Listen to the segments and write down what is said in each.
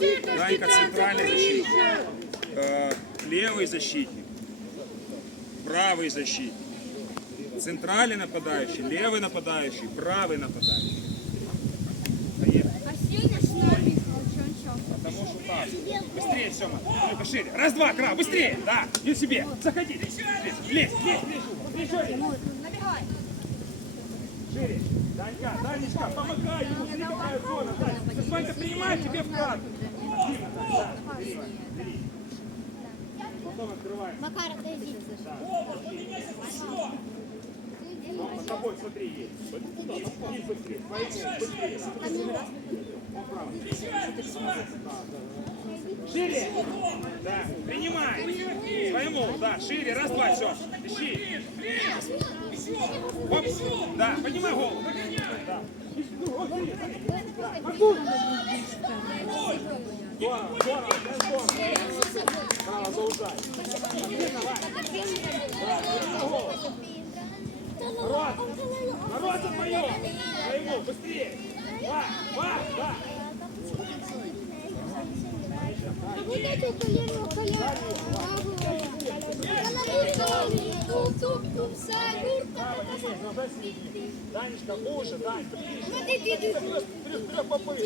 Данька центральный защитник. Э, Левый защитник. Правый защитник. Центральный нападающий, левый нападающий, правый нападающий. Потому что так. Быстрее, Сема. Ну-ка, шире. Раз, два, краб, быстрее. Да, и себе. Заходи. Лезь, лезь, лезь. Еще лезь. Набегай. Шире. Данька, Данечка, помогай ему. Смотри, какая зона. Дань. Санька принимает тебе в бери. Потом открываем. Макар, отойди. Он под тобой, смотри, есть. Иди быстрее. Быстрее. Он правый. Шире. Да, принимай. Своему, да, шире. Раз, два, все. Ищи. Оп. Да, поднимай голову. Да. Ну, окей. Здорово, здорово, да, здорово. Право, заужай. Народ, народ за твое. Своему, быстрее. Два, два, да. Данечка, уже, Дань, ближе. Вперед, вперед, попы.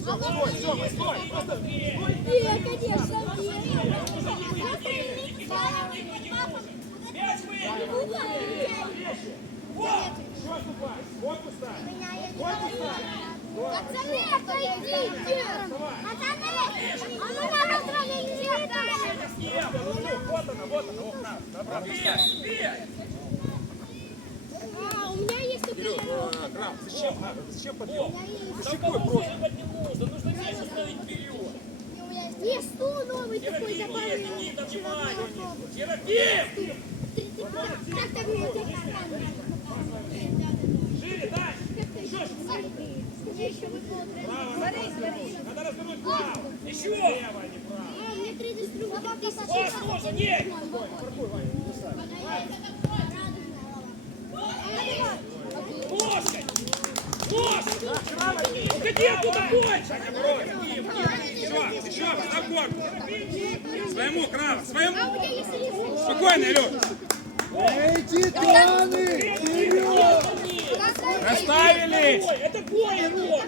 Стой, Сема, стой, просто Что ступай? Вот пустая. Вот пустая. Пацаны, отойдите! Пацаны, а мы на завтра не Нет, ну, ну, вот она, вот она, вот на, добра, пускай. А, у меня есть Вперед, а, Краб, зачем, а, зачем подъем? Ты щекой просто. Есть стул новый такой добавили. Как так мне Шире, дай. Скажи еще. Право, надо развернуть право. Еще! Лево, а не право. А, мне 30 рублей. Пас, можно, нет! Плоскость! Плоскость! Уходи оттуда больше! Еще, еще, на. Своему, Краб, своему. Спокойно, Илюш. Эй, титаны! Вперед! Расставились. Ой, это твой игрок!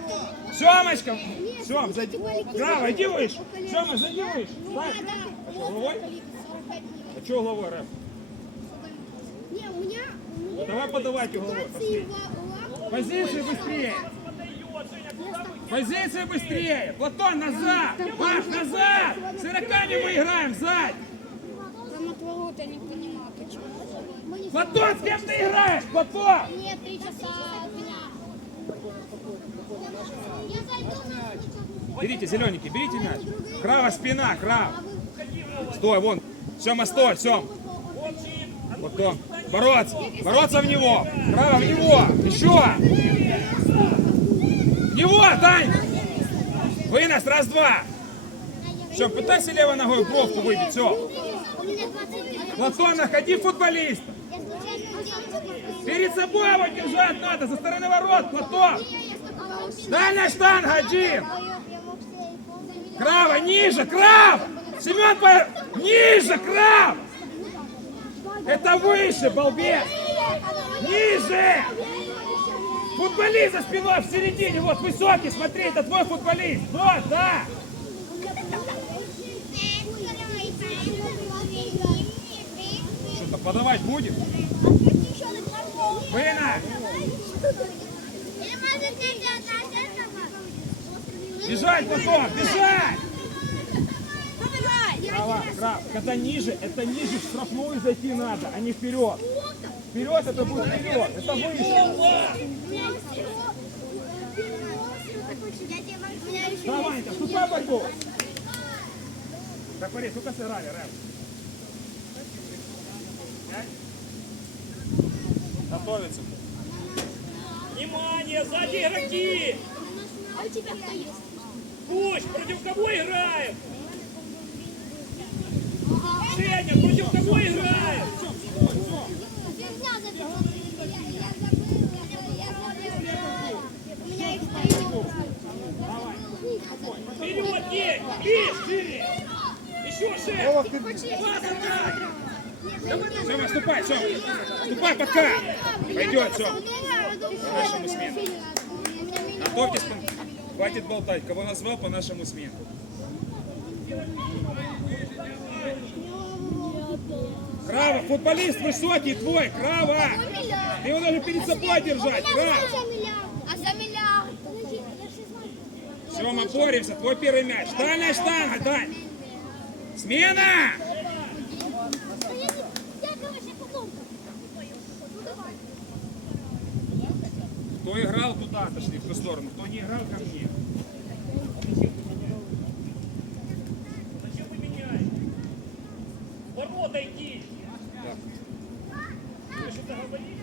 Семочка. Сем, зайди. Крава, иди выше. Сема, зайди выше. А что головой, Рэп? Не, у меня... у меня Давай подавайте головой. Пошли. Позиции быстрее. Позиции быстрее. Платон, назад. Маш, назад. С игроками мы играем, сзади. Там от ворот я не понимаю, почему. Не Платон, с кем ты играешь? Платон. Нет, три часа Берите, зелененький, берите мяч. Крава, спина, крав. Стой, вон. Сема, стой, Сем. Потом. Бороться. Бороться в него. Крава, в него. Еще. В него, Тань. Вынос, раз-два. Все, пытайся левой ногой бровку выбить. Все. У меня 20 Платон, находи случайно Перед собой его держать надо, за стороны ворот, Платон. Дальняя штанга, один. Крава, ниже, крав! Семен, по... ниже, крав! Это выше, балбес! Ниже! Футболист за спиной в середине, вот высокий, смотри, это твой футболист. Вот, да! Что-то подавать будем? Вынос! Бежать, Платон, бежать! Права, крав. Когда ниже, это ниже в штрафную зайти надо, а не вперед. Вперед это будет вперед, это выше. Давай, вступай в борьбу. Так, Борис, сколько сыграли, Рэм? Готовится. Внимание, сзади игроки! А у тебя кто есть? Пусть, против кого играем? Женя, против кого играем? Вперед, День! Ближе, шире! Еще шире! Вова, ти Пас отдай! Сема, ступай, Сема. Ступай пока. Пойдет, все. По нашему смену. Готовьтесь. Хватит болтать. Кого назвал по нашему смену. Крава, футболист высокий твой, Крава. Его даже перед собой держать, Крава. А за миллиард? Все, мы боремся, твой первый мяч. Дальняя штанга, Дань. Смена! Кто играл туда, отошли в ту сторону. Кто не играл, ко мне. Зачем вы меняете? В Ворота идти! Вы что договорились?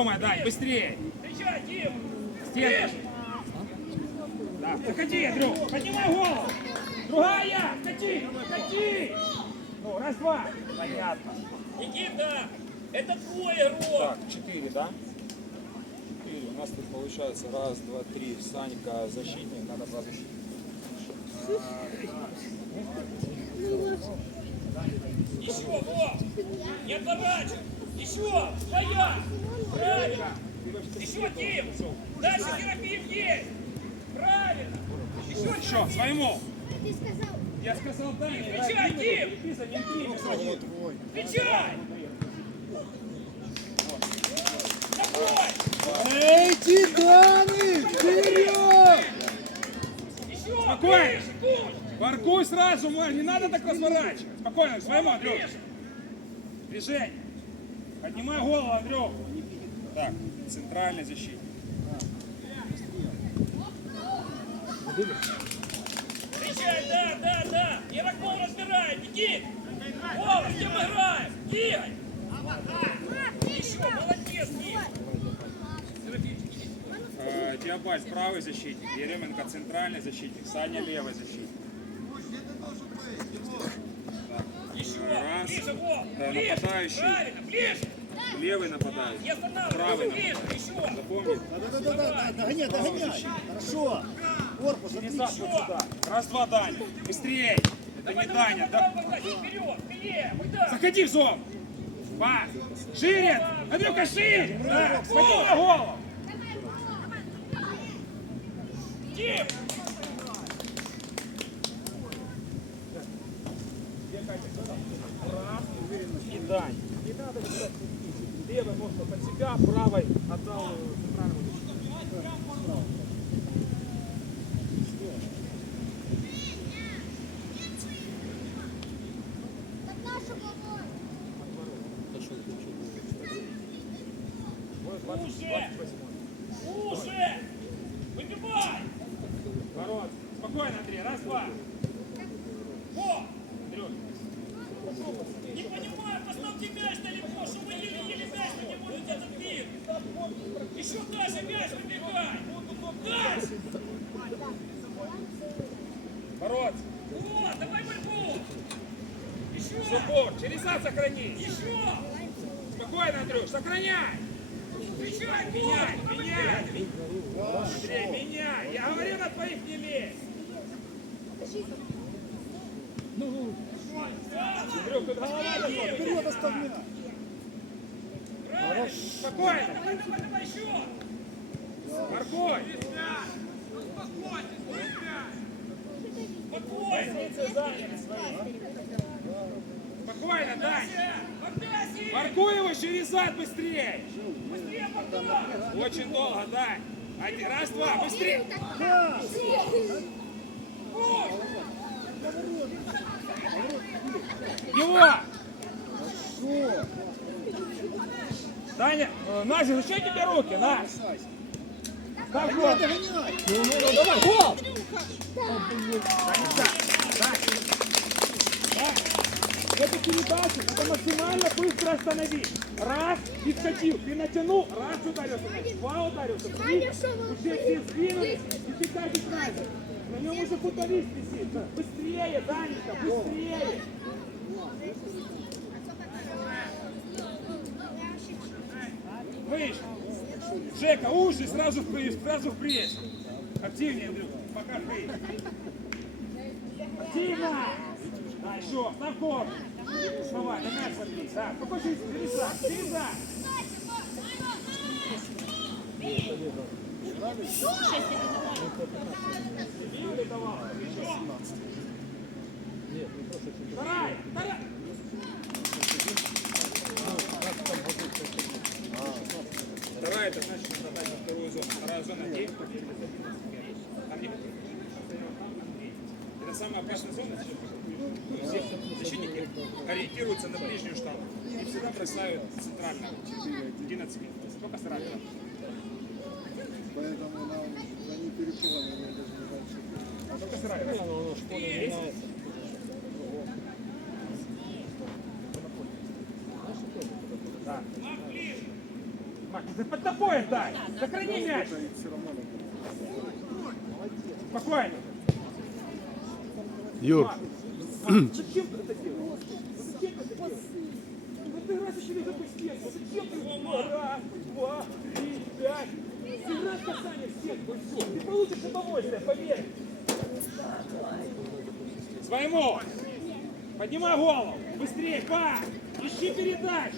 Дома, Дань, быстрее. Встречай, Дим! Стенка. Да, заходи, Андрюх, поднимай голову. Другая, кати, кати. Ну, раз, два. Понятно. Никита! Это твой игрок! Так, четыре, да? Четыре. У нас тут получается раз, два, три. Санька защитник, надо два защитника. Еще, вот! Не отворачивай! Еще! Твоя! Правильно! Еще, Дим! Дальше Серафим есть! Правильно! Еще, Еще, своему. Ты сказал. Я сказал! Писа, не твой. Встречай! Закрой! Эй, титаны! Вперед! Еще! Спокойно. Паркуй сразу, мой, не надо так разворачивать. Спокойно, своему, Андрюх. Движение. Поднимай голову, Андрюх. Так, центральный защитник. Встречай, да, да, да! Ярокол разбирает! Иди! Вова, с кем играем? Игорь! Еще, молодец. Э, Диабаль правый защитник, Еременко центральный защитник, Саня левый защитник. Да, Ближе! нападающий. Левый нападающий. Правый! Еще! Запомни. Да-да-да, догоняй, догоняй. Хорошо. Корпус, отлично. Раз, два, Даня. Быстрее. Это не Даня. Да. Заходи в зон. Пас. Шире. Андрюха, шире. Да. Поднимай голову. Дим! И Дань. Не надо сюда идти. Левой можно под себя, правой отдал центральному защитнику. Так наша помочь. Уже! Уже! Выбивай! Ворот. Спокойно, Андрей. Раз, два. Во! Андрюх. Не понимаю, поставьте мяч далеко, что вы еле-еле мяч не можете отбить. Еще дальше мяч выбегай. Дальше. Ворот. Вот, давай борьбу. Еще. Супор. Через зад сохрани. Еще. Спокойно, Андрюш. Сохраняй. Встречай, Меняй, меняй. Андрей, меняй. Я говорю, на твоих не лезь. Андрюх, тут голова заходит. Вперед оставляй. Правильно. Спокойно. Давай, давай, давай, еще. Морковь. Спокойно. Спокойно, Дань. Маркуй его через зад быстрее. Очень долго, Дань. Один, раз, два, быстрее. Его! Хорошо. Даня, э, Настя, зачем тебе руки, на? Ставь Догоняй, гол. догоняй. Ну, ну, ну, давай, гол! Эту передачу надо максимально быстро остановить. Раз, и скатил. Ты натянул, раз ударился, два ударился, три. Уже все сдвинулись, и ты катишь Настя. На нем уже футболист висит. Быстрее, Данечка, быстрее. Выше. Жека, уши сразу в пресс, сразу в пресс. Активнее, Андрюх, пока ты. Активно! Да, еще, ставком. Вставай, на мяч смотри. Да, какой через переза, переза. Вторая, вторая. Вторая, это значит, надо дать во вторую зону. Вторая зона где? Там не Это самая опасная зона. Ну, Все защитники ориентируются на ближнюю штангу и всегда бросают центрально. 11 минут. Сколько старали? Поэтому нам они перепуганы, они даже не знают, что Сколько старали? Да. Мак, ты под тобой дай! Сохрани мяч! Спокойно! Юр, зачем ты делаешь? Зачем ты? Ну ты раз запустил. Зачем ты получишь удовольствие, поверь. Своему! Поднимай голову! Быстрее, па! Ищи передач!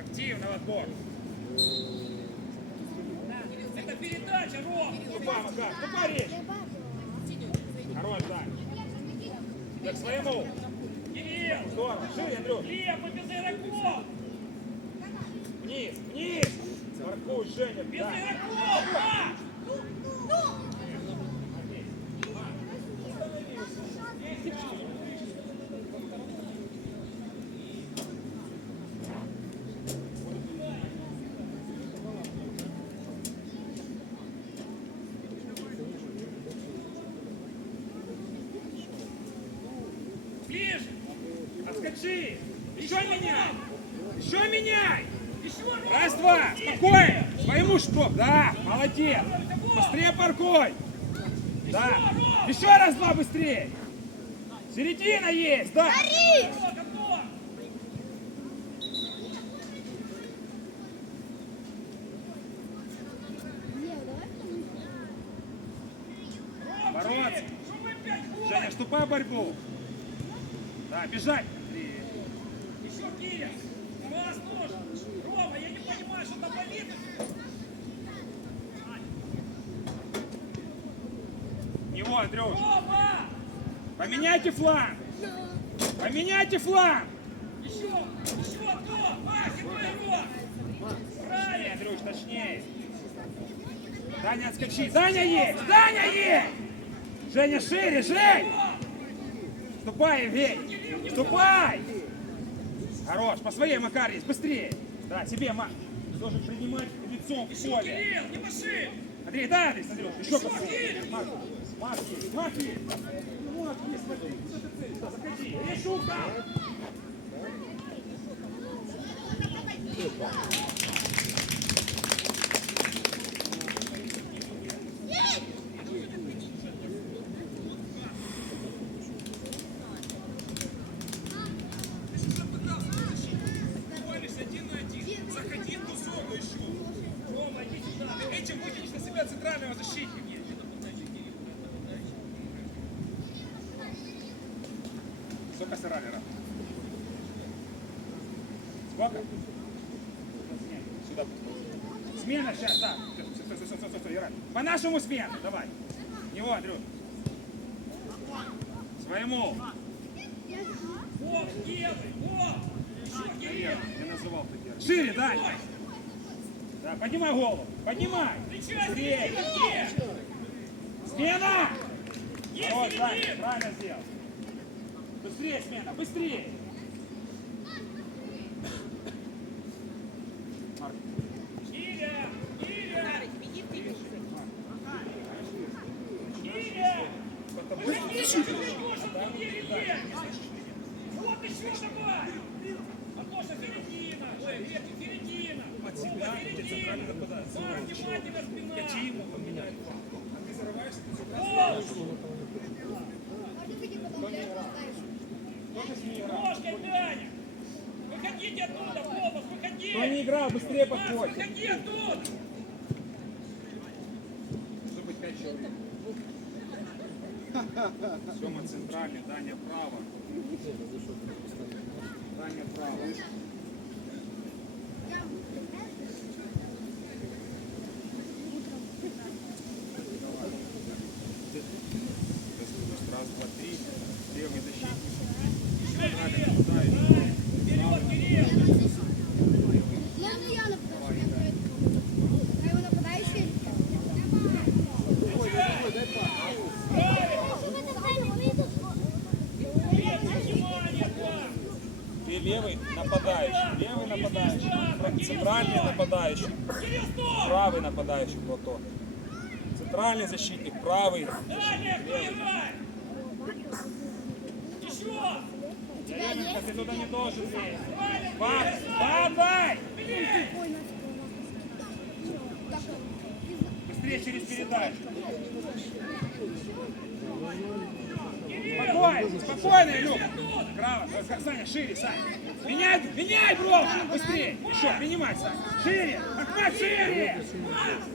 Активно в отбор. Это передача, Ром! Ступай, Макар, ступай, речь! Хорош, да. Так, своему. Кирилл! Здорово. Шире, Андрюх. Лепо без игроков! Вниз, вниз. Маркуй, Женя. Без Да. игроков! А! Ближе. Отскочи. Еще меняй. Еще меняй. Раз, два. Спокойно. Своему что? Да, молодец. Быстрее паркуй. Да. Еще раз, два, быстрее. Середина есть, да. Бороться. Женя, вступай в борьбу. Да, бежать. Еще Кирилл! Вас тоже! Рома, я не понимаю, что там болит! Него, Андрюш. Поменяйте фланг. Поменяйте фланг. Еще! Еще кто? Ром! Точнее, Правильно! Андрюш, точнее. Даня, отскочи. Даня есть! Даня есть! Женя, шире, Жень! Ступай, Евгений! Ступай! Хорош, по своей Макар есть, быстрее! Да, себе, Мак. Ты должен принимать лицом в поле. Кирилл, не маши! Андрей, дай адрес, Андрюш, еще Еще. Кирилл! Мак, Мак есть, Мак есть. Ну, Мак есть, смотри, куда ты целишь? Да, заходи. Решука! Рома, иди сюда! Этим вытянешь на себя центрального защитника. Сколько сырали, Раф? Сколько? Сюда. Смена сейчас, да. Стой, стой, стой, стой, стой, Ира. По нашему смену, давай. Него, Андрюш. Своему. Вот! Еще, Кирилл! Я называл такие. Шире, дай. Да, поднимай голову. Поднимай. Быстрее. Смена! Есть правильно, середина! правильно сделал. Быстрее смена, быстрее. Марк, Киря! Киря! Киря! как-то Вы быстро. какие-то не можете, Кирилл, есть! Вот еще! Марк, внимательно спина. Качи ему, он меняет план. А ты зарываешься, ты сюда. Волос, Можно выйти потом пляж поставишь? Тоже с ней играл. ножкой, Даня. Выходите оттуда, Волос, выходи. Кто не играл, быстрее Макс, подходь. выходи оттуда. Может быть, пять человек. Даня право. Даня право. Раз, два, три. Левый защитник. Центральный нападающий. Вперед, Кирилл. Можно я нападаю? А его нападающий? Внимание, Паш. Ты левый нападающий, левый нападающий, центральный нападающий, правый нападающий плато. Центральный защитник, правый. Еременко, ты туда не должен давай! Быстрее через передачу. Спокойно, спокойно, Илюх. Право, Саня, шире, Саня. Меняй, меняй, бро! Быстрее. Еще, принимай, Саня. Шире, Ахмат, шире!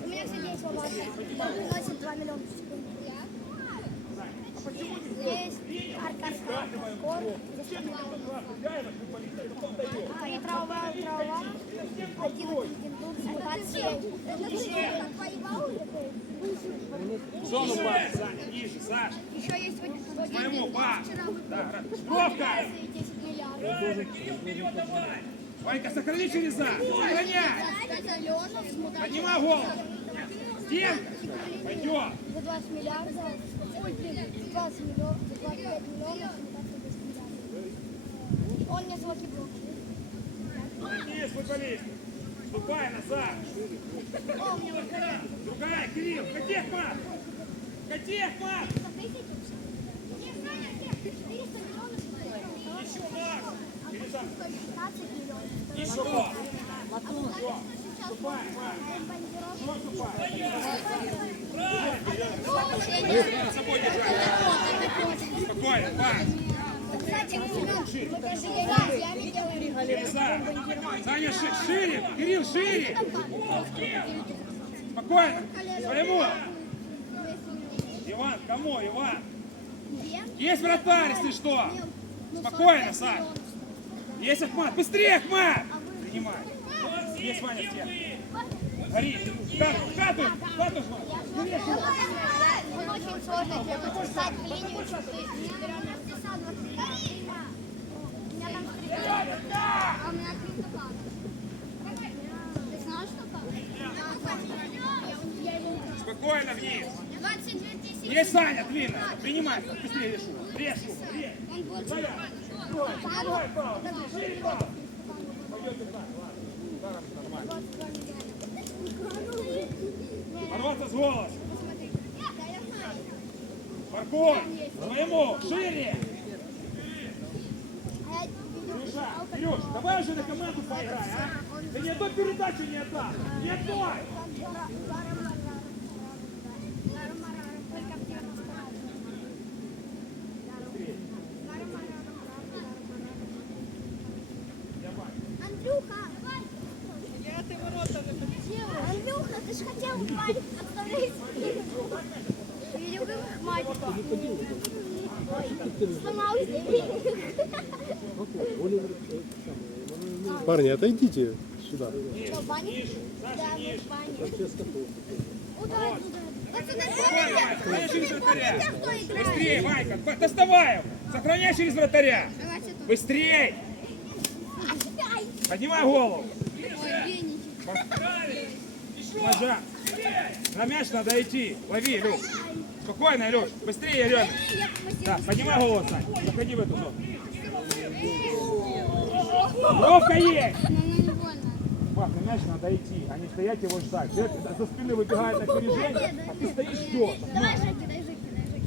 У меня Сергей Слободка. Приносит 2 миллиона в секунду. Здесь Аркадьевский скор. Здесь трава, трава. Один интендур, мутации. Зону пас, Саня, ниже, Саша. Еще есть вот Моему, пас. Да, да. Бровка. 10 миллиардов. Правильно, Кирилл, вперед, давай. Ванька, сохрани через за. Сохраняй. 5 миллионов с мутацией. Поднимай голову. Стенка. Пойдем. За 20 миллиардов. Ой, блин, за 20 миллионов, за 25 миллионов с мутацией 10 миллиардов. Он не золотой блок. Есть футболист. Ступай назад. Другая, Кирилл. Ходи, Ахмат. Ходи, Ахмат. Еще Макс. Еще. Ступай, Ахмат. Что ступай? За собой держать. Спокойно, пас. Кстати, Семен, покажи, я не делаю. Через за. Саня, ши- шире. Кирилл, шире. Спокойно. Своему. Иван, кому, Иван? Есть вратарь, если что. Спокойно, Сань. Есть Ахмат. Быстрее, Ахмат. Принимай. Есть Ваня стен. Гори. В линию часы. У меня там А у меня три. Ты знаешь, что Спокойно вниз. 22 тысячи. Есть Саня, длинно. Принимай. Быстрее решу. Ударом нормально. Бороться с голосом. Паркур. Своему. Шире. Илюша, Илюш, давай уже на команду поиграй, а? Ты ни одной передачи не отдал. Ни одной. Парни, отойдите сюда. Быстрее, Ванька, доставай его. Сохраняй через вратаря. Ай, Поднимай голову. Ложа. На мяч надо идти. Лови, Илюш. Спокойно, Илюш. Быстрее, помастерю. Да, поднимай голову, Сань. Заходи в эту зону. Бровка есть. Пап, на мяч надо идти, а не стоять его ждать. Человек за спины выбегает на опережение, а ты стоишь ждешь. Давай, Жеки, дай Жеки, дай Жеки.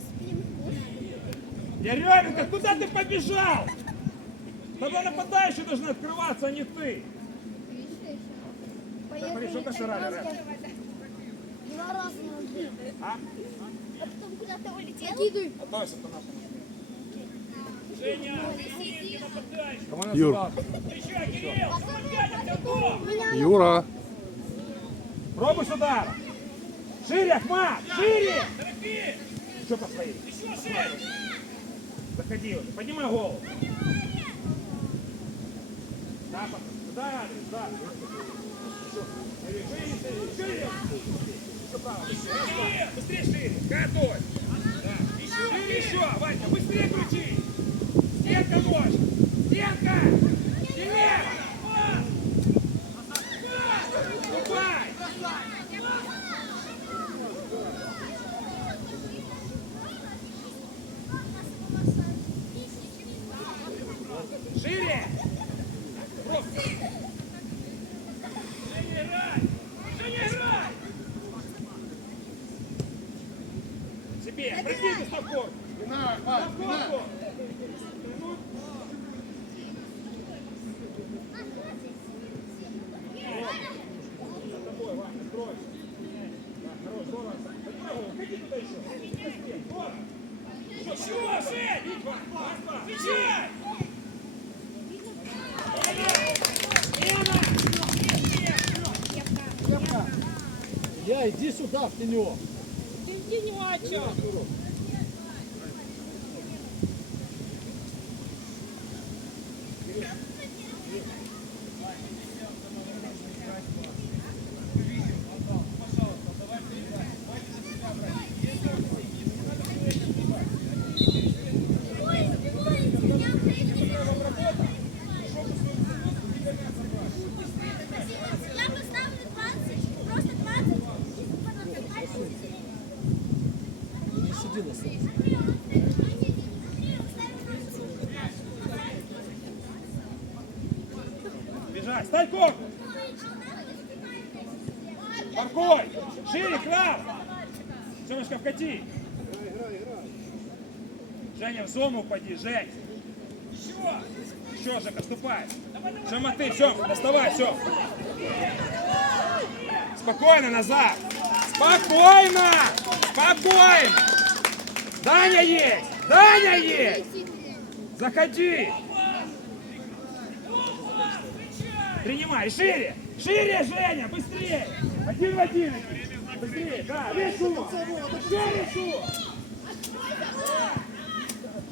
Спину. Еременко, куда ты побежал? Тогда нападающие должны открываться, а не ты. Поехали. что кошарали, Рэм? Два раза. А? А потом куда-то улетел. Закидывай. Готовься по нашему. Женя, Юр. Юра. Пробуй сюда. Шире, Ахмат, шире. Что постоит? Еще шире! Заходи поднимай голову. Да, по- да, да. Еще. Шире! Быстрее шире. Готовь. Да. Шире еще, Ваня, быстрее крути. Стенка нож. Стенка. Сильнее. Ступай. Шире. Просто. Женя, играй! Женя, играй! Себе. Прикинь, ставку. Спина, Вась, спина. Ставку. За тобой, Ваня, строй. Да, хорош, здорово. Поднимай голову, ходи туда еще. Быстрее, здорово. Еще, Жень! Бить, Вань, Вань, Вань. Встречай! Я иди сюда, в тенек. Я поставлю 20, просто 20. Не сиди на солнце. Бежать, стань корпус. Паркуй. Шире, крав. Вкати. Женя, в зону упади, Жень. Еще, Жека, ступай. Сема, ты, Сем, доставай, Сем. Спокойно, назад. Спокойно. Спокойно. Даня есть. Даня есть. Заходи. Принимай, шире! Шире, Женя, быстрее! Один в один! Быстрее, да, решу! Решу!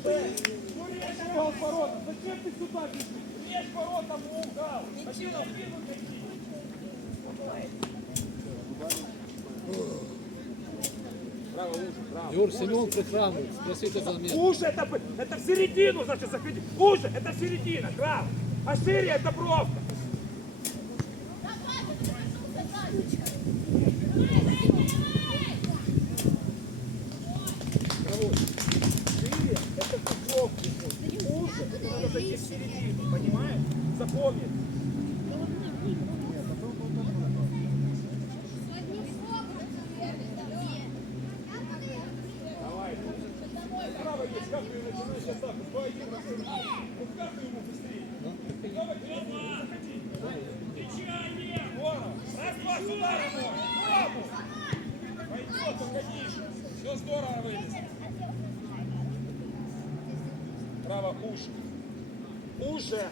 Режь ворота! Зачем ты сюда бежишь? Режь ворота в угол! Один уходи! Право, уши, право. Юр, Семен прихрамывает. Спросите за место. Уши это, это в середину, значит, заходи. Уши это середина, крав. А шире это бровка. Шире это в бровке. Уши это надо зайти в середину, понимаешь? Запомни. Давай. Право есть, как ты начинаешь атаку? Два один раз. Ну как ты ему быстрее? Давай, Дима, заходи. Встречай, Лев! Здорово. Раз, два, сюда, Рамон. Пробуй. Пойдет, угодишь. Все здорово вылез. Право, уши. Уже.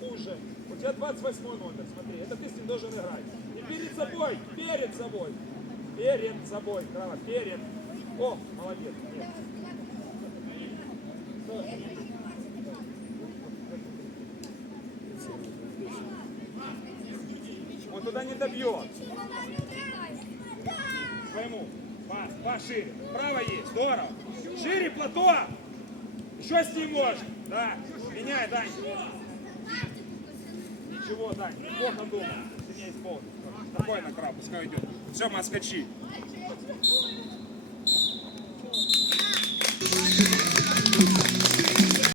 Уже. У тебя 28 номер, смотри. Это ты с ним должен играть. И перед собой, перед собой. Перед собой, право, перед. О, молодец. Нет. Он туда не добьет. Своему. Пас, пас шире. Право есть. Здорово. Шире, Платон. Еще с ним можно. Да. Меняй, Дань. Ничего, Дань. Плохо думал. Сильнее исполнил. Спокойно, краб, пускай идет. Все, отскочи.